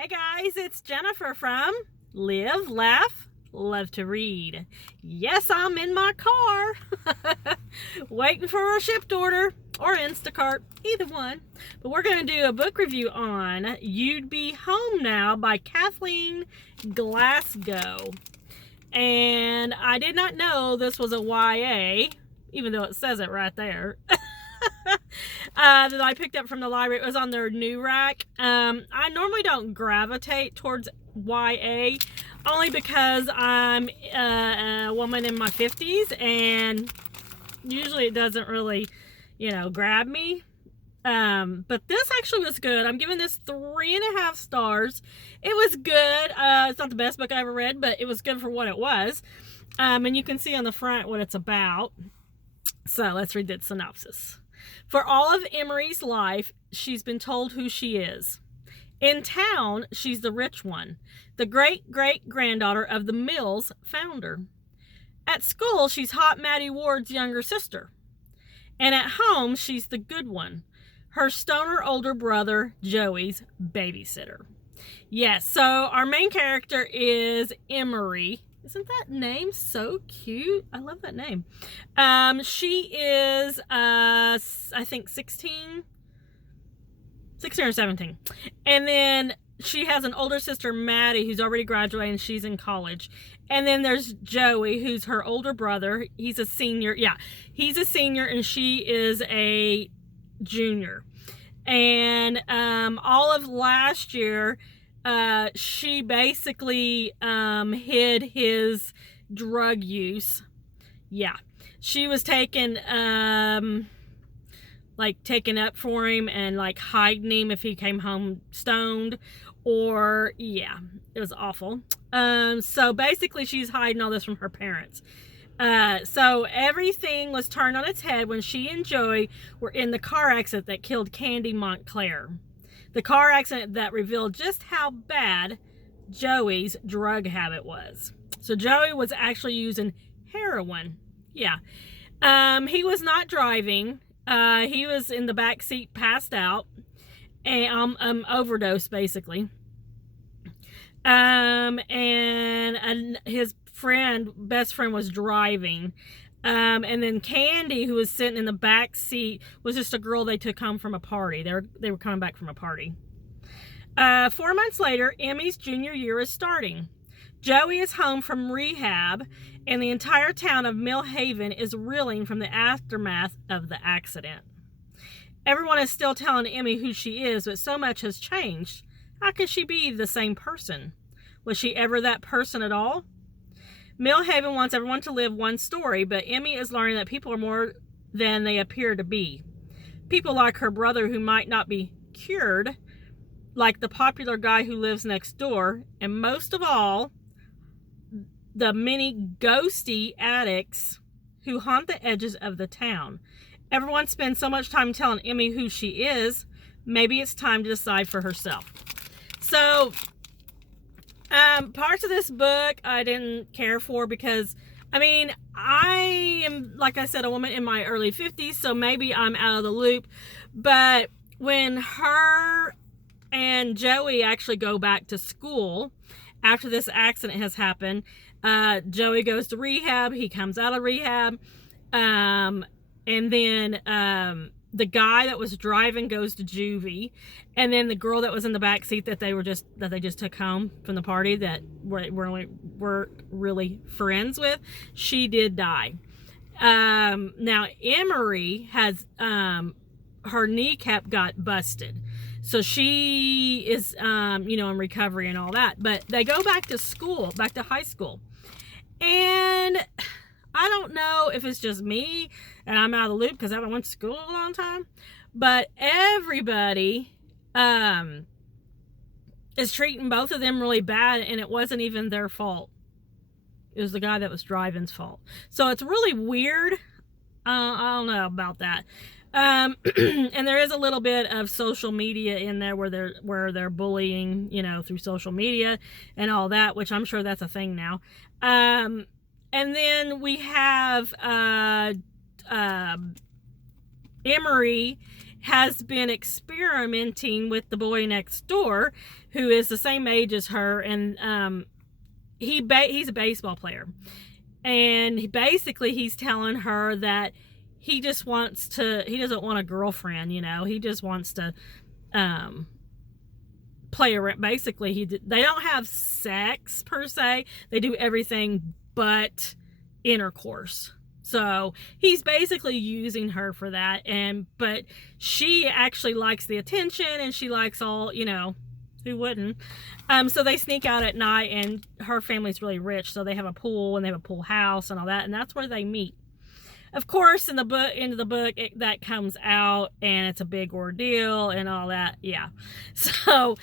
Hey guys, it's Jennifer from Live, Laugh, Love to Read. Yes, I'm in my car waiting for a shipped order or Instacart, either one. But we're going to do a book review on You'd Be Home Now by Kathleen Glasgow. And I did not know this was a YA, even though it says it right there. That I picked up from the library. It was on their new rack. I normally don't gravitate towards YA, only because I'm a woman in my 50s, and usually it doesn't really, grab me. But this actually was good. I'm giving this 3.5 stars. It was good. It's not the best book I ever read, but it was good for what it was. And you can see on the front what it's about. So let's read the synopsis. For all of Emery's life, she's been told who she is. In town, she's the rich one, the great-great-granddaughter of the Mills founder. At school, she's Hot Maddie Ward's younger sister. And at home, she's the good one, her stoner older brother, Joey's babysitter. Yes, so our main character is Emery. Isn't that name so cute? I love that name. She is, I think 16 or 17. And then she has an older sister, Maddie, who's already graduated and she's in college. And then there's Joey, who's her older brother. He's a senior. Yeah, he's a senior and she is a junior. And all of last year, she basically hid his drug use. Yeah, she was taking up for him and hiding him if he came home stoned, or yeah, it was awful. So basically she's hiding all this from her parents. So everything was turned on its head when she and Joey were in the car accident that killed Candy Montclair. The car accident that revealed just how bad Joey's drug habit was. So Joey was actually using heroin. Yeah. He was not driving. He was in the back seat, passed out, and overdosed basically. And his best friend was driving. And then Candy, who was sitting in the back seat, was just a girl they took home from a party. They were coming back from a party. 4 months later, Emmy's junior year is starting. Joey is home from rehab, and the entire town of Mill Haven is reeling from the aftermath of the accident. Everyone is still telling Emmy who she is, but so much has changed. How can she be the same person? Was she ever that person at all? Mill Haven wants everyone to live one story, but Emmy is learning that people are more than they appear to be. People like her brother who might not be cured, like the popular guy who lives next door, and most of all, the many ghosty addicts who haunt the edges of the town. Everyone spends so much time telling Emmy who she is, maybe it's time to decide for herself. So, parts of this book I didn't care for because, I am, like I said, a woman in my early 50s, so maybe I'm out of the loop. But when her and Joey actually go back to school after this accident has happened, Joey goes to rehab, he comes out of rehab, and then the guy that was driving goes to juvie, and then the girl that was in the back seat that they just took home from the party that we're really friends with, she did die. Now Emery has her kneecap got busted, so she is in recovery and all that. But they go back to school, back to high school, and I don't know if it's just me and I'm out of the loop because I haven't went to school in a long time, but everybody is treating both of them really bad, and it wasn't even their fault. It was the guy that was driving's fault. So it's really weird. I don't know about that. And there is a little bit of social media in there where they're bullying, through social media and all that, which I'm sure that's a thing now. And then we have Emery has been experimenting with the boy next door, who is the same age as her, and he's a baseball player, and he's telling her that he doesn't want a girlfriend, you know, he just wants to play around. Basically, they don't have sex per se, they do everything but intercourse. So he's basically using her for that, but she actually likes the attention, and she likes all, you know, who wouldn't? So they sneak out at night, and her family's really rich, so they have a pool, and they have a pool house and all that, and that's where they meet. Of course, in the book, that comes out, and it's a big ordeal and all that. Yeah. So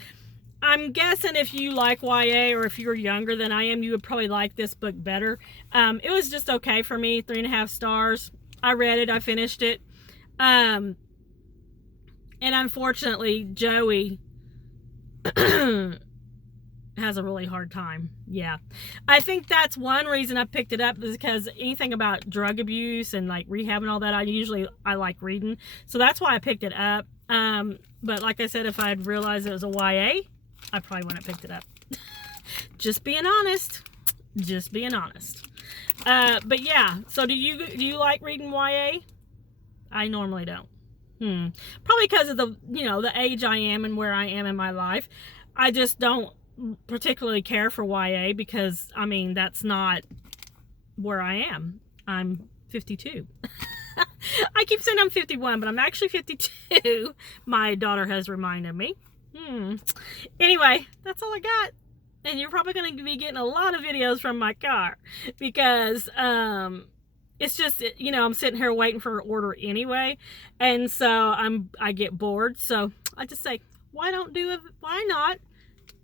I'm guessing if you like YA, or if you're younger than I am, you would probably like this book better. It was just okay for me, 3.5 stars. I read it, I finished it. And unfortunately, Joey has a really hard time. Yeah. I think that's one reason I picked it up, is because anything about drug abuse and like rehab and all that, I like reading. So that's why I picked it up. But like I said, if I had realized it was a YA, I probably wouldn't have picked it up. Just being honest. But yeah, so do you like reading YA? I normally don't. Probably because of the age I am and where I am in my life. I just don't particularly care for YA, because I mean, that's not where I am. I'm 52. I keep saying I'm 51, but I'm actually 52. My daughter has reminded me. Anyway, that's all I got. And you're probably going to be getting a lot of videos from my car, because it's just, you know, I'm sitting here waiting for an order anyway, and so I get bored. So I just say, why not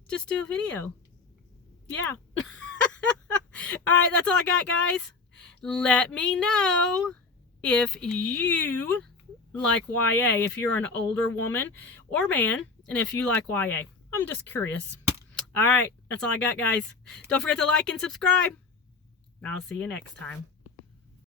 just do a video? Yeah. All right, that's all I got, guys. Let me know if you like YA, if you're an older woman or man, and if you like YA. I'm just curious. All right, that's all I got, guys. Don't forget to like and subscribe. I'll see you next time.